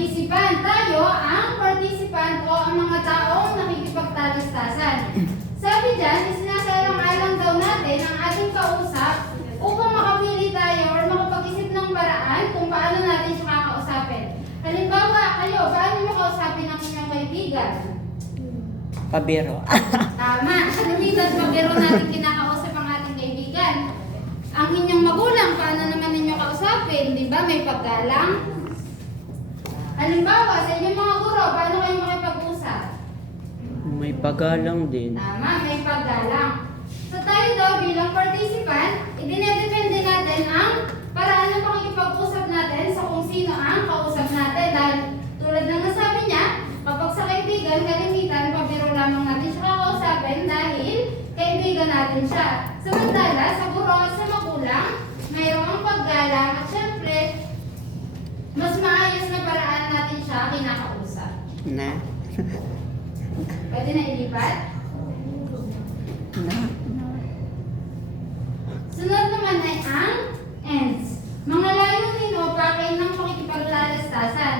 participant. Tayo ang participant o ang mga taong nakikipagtalastasan. Sabi dyan, isinasalang-alang daw natin ang ating kausap upang makapili tayo or makapag-isip ng paraan kung paano natin siya kakausapin. Halimbawa, kayo, paano mo kausapin ang inyong kaibigan? Pabiro. Tama. Kalimitan, pabiro natin kinakausap ang ating kaibigan. Ang inyong magulang, paano naman ninyo kausapin? Di ba? May paggalang. Halimbawa, sa inyong mga guro, paano kayo makipag-usap? May pagalang din. Tama, may paggalang. So tayo daw bilang participant, idinedepende natin ang paraan ng pakikipag-usap natin sa kung sino ang kausap natin. Dahil tulad ng nasabi niya, kapag sa kaibigan, kalimitan, pabiro lamang natin siya kakausapin dahil kaibigan natin siya. Samantala, sa guro at sa magulang, mayroong paggalang at syempre, mas maayos na paraan natin siya kinakausap. Na. Pwede na ilipat? Na. Sunod naman ay ang ends. Mga layunin o pakay ng pakikipaglalastasan.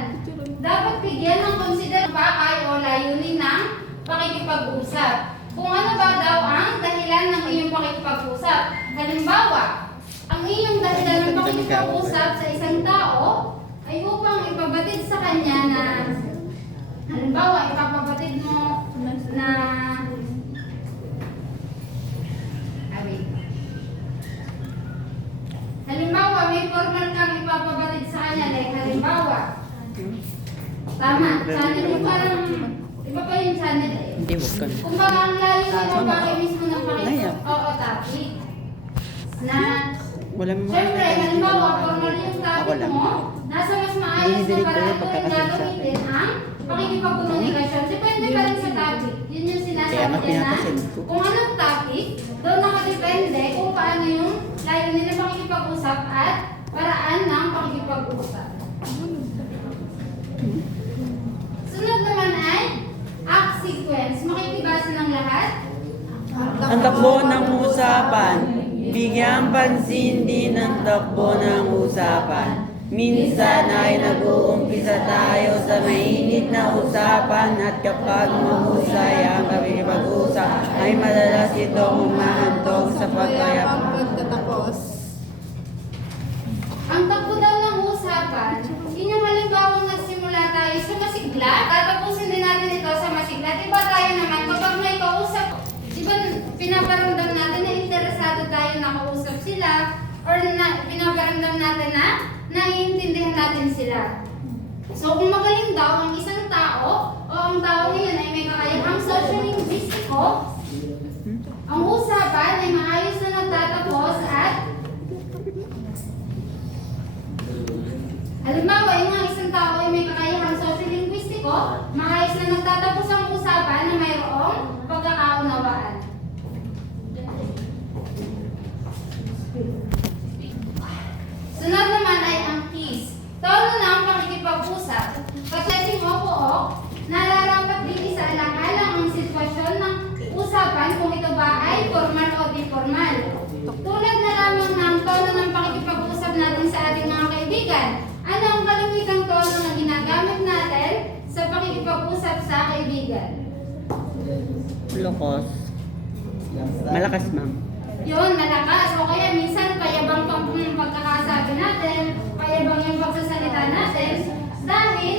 Dapat bigyan ng consider pakay o layunin ng pakikipag-usap. Kung ano ba daw ang dahilan ng iyong pakikipag-usap. Halimbawa, ang iyong dahilan ng pakikipag-usap sa isang tao ay upang ipabatid sa kanya na halimbawa, ipapabatid mo na wait. Halimbawa, may formal kang ipapabatid sa kanya. Like, halimbawa, tama, channel yung parang, iba pa yung channel eh. Hindi, wag ka na. Kung baka ang layo nila, bakit mismo ng pakikipag, oo, topic. Na, Walang syempre, halimbawa, formal yung Ako topic lang. mo, nasa mas maayos na Dinidinig ko paraan yung mo yung pagkakasabi sa gagamitin akin. ang pakikipag-komunikasyon. Depende pa rin sa topic. Yun yung Kaya sinasabi nga niya na pinapasend ko. kung anong topic, doon nakadepende kung paano yung layunin ng pakikipag-usap at paraan ng pakikipag-usap. Sunod naman ay act sequence. Makikibasa ng lahat. Ang takbo ng usapan. Bigyan pansin din ang takbo ng usapan. Minsan ay nag-uumpisa tayo sa mainit na usapan at kapag mahusay ang pakikipag-usap ay madalas itong umahantog sa pagkayap. Pagkatapos. Ang takbo daw ng usapan, yun yung halimbawang nagsimula tayo sa masigla. Tatapusin din natin ito sa masigla. Diba tayo naman, kapag may kausap, diba pinaparamdam natin na interesado tayo na kausap sila or na pinaparamdam natin na naiintindihan natin sila. So kung magaling daw ang isang tao o ang tao ngayon ay may kakayahang social-linguistiko, ang usapan ay maayos na nagtatapos at halimbawa, yung mga isang tao ay may kakayahang social-linguistiko, maayos na nagtatapos ang usapan na mayroong pagkakaunawaan. Sunod naman ay ang keys. Tono ng pakikipag-usap. Pagdating mo po, nararapat din isaalang-alang ang sitwasyon ng usapan kung ito ba ay formal o di formal. Tulad na lamang ng tono ng pakikipag-usap natin sa ating mga kaibigan. Ano ang kalimitang tono na ginagamit natin sa pakikipag-usap sa kaibigan? Lokos. Malakas, ma'am. Yun, malakas. O kaya minsan payabang pang pagkakasabi natin, payabang yung pagsasalita natin. Dahil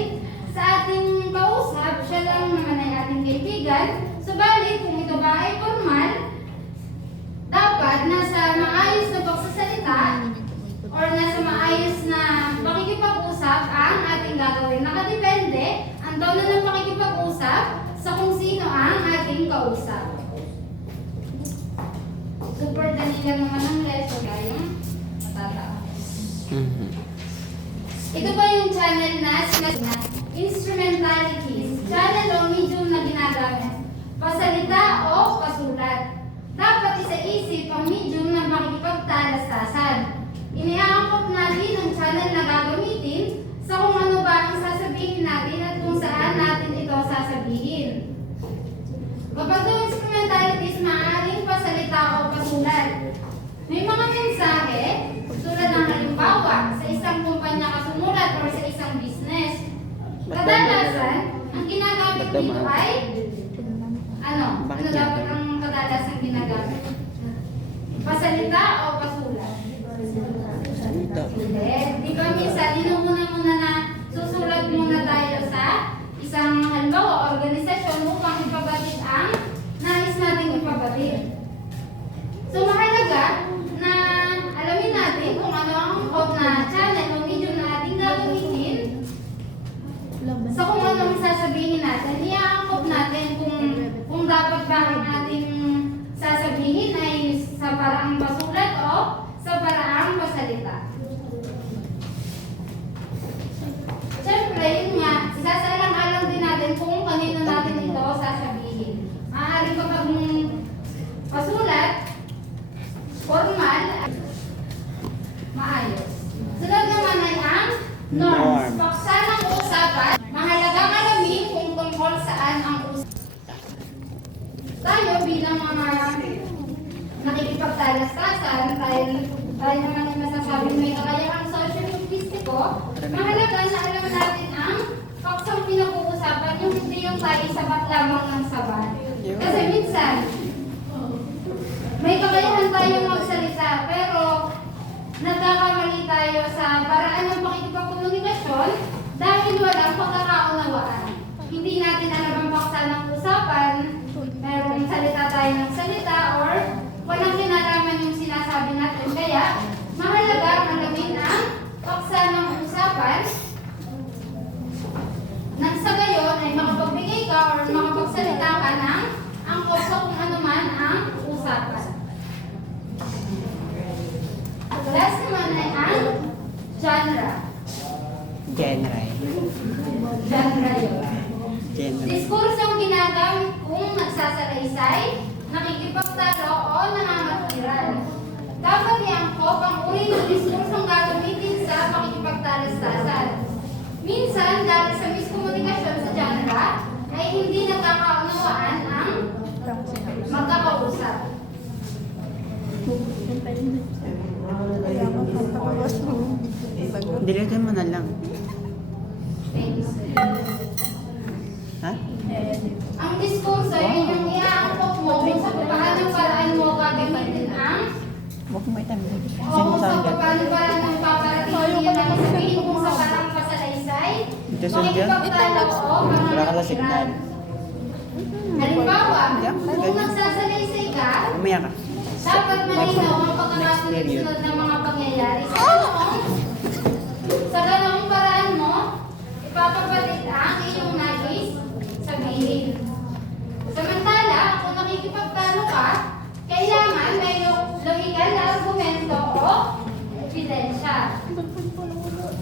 sa ating kausap, siya lang naman ay ating kaibigan. Subalit, kung ito ba ay formal, dapat nasa maayos na pagsasalita or nasa maayos na pakikipag-usap ang ating gagawin. Nakadepende ang tono ng pakikipag-usap sa kung sino ang ating kausap. Super dali lang naman ang lesson kayong matataas. Ito pa yung channel na instrumentalities. Channel o medium na ginagamit. Pasalita o pasulat. Dapat isa-isip ang medium ng pakikipagtalastasan. Iniaangkop natin ang channel na gagamitin sa kung ano ba ang sasabihin natin at kung saan natin ito sasabihin. Kapag daw instrumentalities, maaaring pasalita o pasulat. May mga mensahe, tulad ng halimbawa, sa isang kumpanya ka sumulat or sa isang business. dito mahal. ay, ano Bakit nga dapat ba? ang kadalasang ginagamit? Pasalita o pasulat? Salita. Hindi. Di ba minsan, inumuna muna na susulat muna tayo sa isang halimbawa organisasyon upang ipabatid ang nais nating ipabatid. So mahalaga na alamin natin kung ano ang angkop na channel o medium na ating gagamitin. So kung anong sasabihin natin, i-angkop natin kung dapat ba ang ating sasabihin ay sa paraang pasulat o sa paraang pasalita. Siyempre, yun nga, isasalang-alang din natin kung kanino natin ito sasabihin. Maaaring kapag pasulat, formal, maayos. Sunod naman ay ang norms. Norms. Paksa ng usapan, mahalagang alamin kung tungkol saan ang usapan. Tayo bilang mga nakikipagtalastasan, tayo naman ay masasabing may kakayahang socio-linguistiko, mahalaga na alam natin ang paksang pinag-uusapan, yung hindi yung tayo sabat lamang ng sabat. Kasi minsan, may kakayahan tayong magsalita, pero nagkakamali tayo sa paraan ng pakikipagkomunikasyon dahil walang pagkakaunawaan. Hindi natin alam ang paksa ng usapan, merong salita tayo ng salita, or walang kinalaman yung sinasabi natin. Kaya, mahalaga ang alamin ang paksa ng usapan nang sa gayon ay makapagbigay ka or makapagsalita ka ng angkop sa kung ano man ang usapan. Last naman ay ang genre. Genre. Genre yun. Genre. Diskursong ginagamit kung nagsasalaysay, nakikipagtalo o nangangatwiran. Dapat iangkop ang uri ng diskursong gagamitin sa pakikipagtalastasan. Minsan, dahil sa miskomunikasyon sa genre, ay hindi nagkakaunawaan ang magkakausap. Dilitin mo na lang. Thank you, sir. Ha? Ang diskurso, yun yung iaangkop mo kung sa paanong paraan mo gagamitin ang Huwag mo itam. o kung sa paanong paraan ng paparating niya na sabihin kung sa parang pasalaysay, Ito, Sylvia? makikipagtalo o Wala ka na signal. Halimbawa, kung nagsasalaysay ka, Umaya ka. dapat malinaw ang pagkakasunod-sunod ng mga pangyayari. Sa ganong paraan mo, ipapapalit ang iyong nais sabihin. Samantala, kung nakikipagtalo ka, kailangan may lohikal na argumento o ebidensya.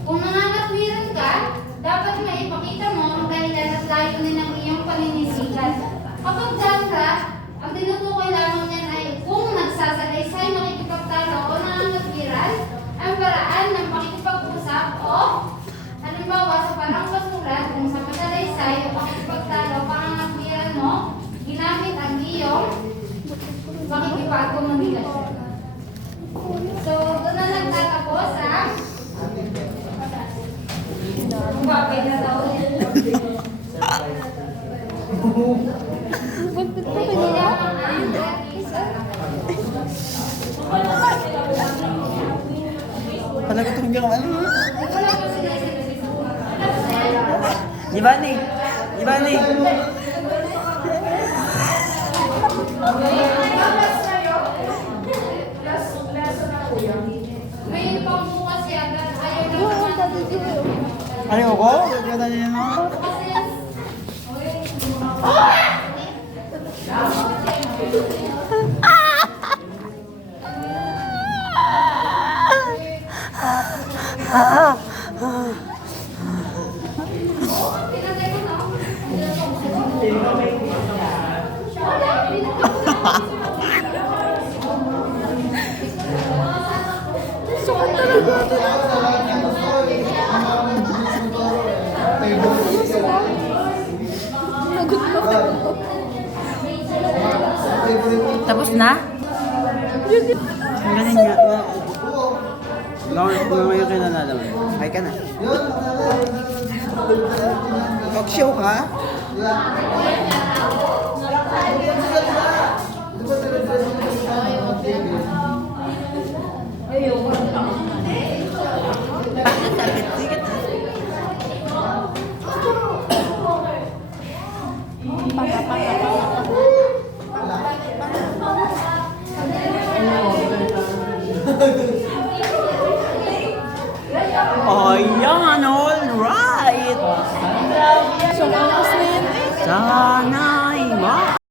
Kung nangangatwiran ka, dapat may ipakita mo ang dahilan at layunin ng iyong paninisigan. Kapag genre, ang tinutukoy lamang niyan ay kung nagsasalaysay, nakikipagtalo o nangangatwiran, ang paraan ng pakikipag-usap o halimbawa sa parang pasulat, kung sa pasalaysay o pakikipagtalo, pangangatwiran mo, ginamit ang iyong pakikipagkomunikasyon. So, doon na nagtatapos ang bagay na taon. Palagot ko hindi ako ano. Giovanni! Giovanni! Ngayon pang bukas agad, ayaw na Ano ko? Gaganda niya mo? Tapos na? Ang galing niya. Ngayon kayo nalalaman. Hi ka na. Talk show ka? Bakit sakit? Sikit na. Ayan, alright! Sana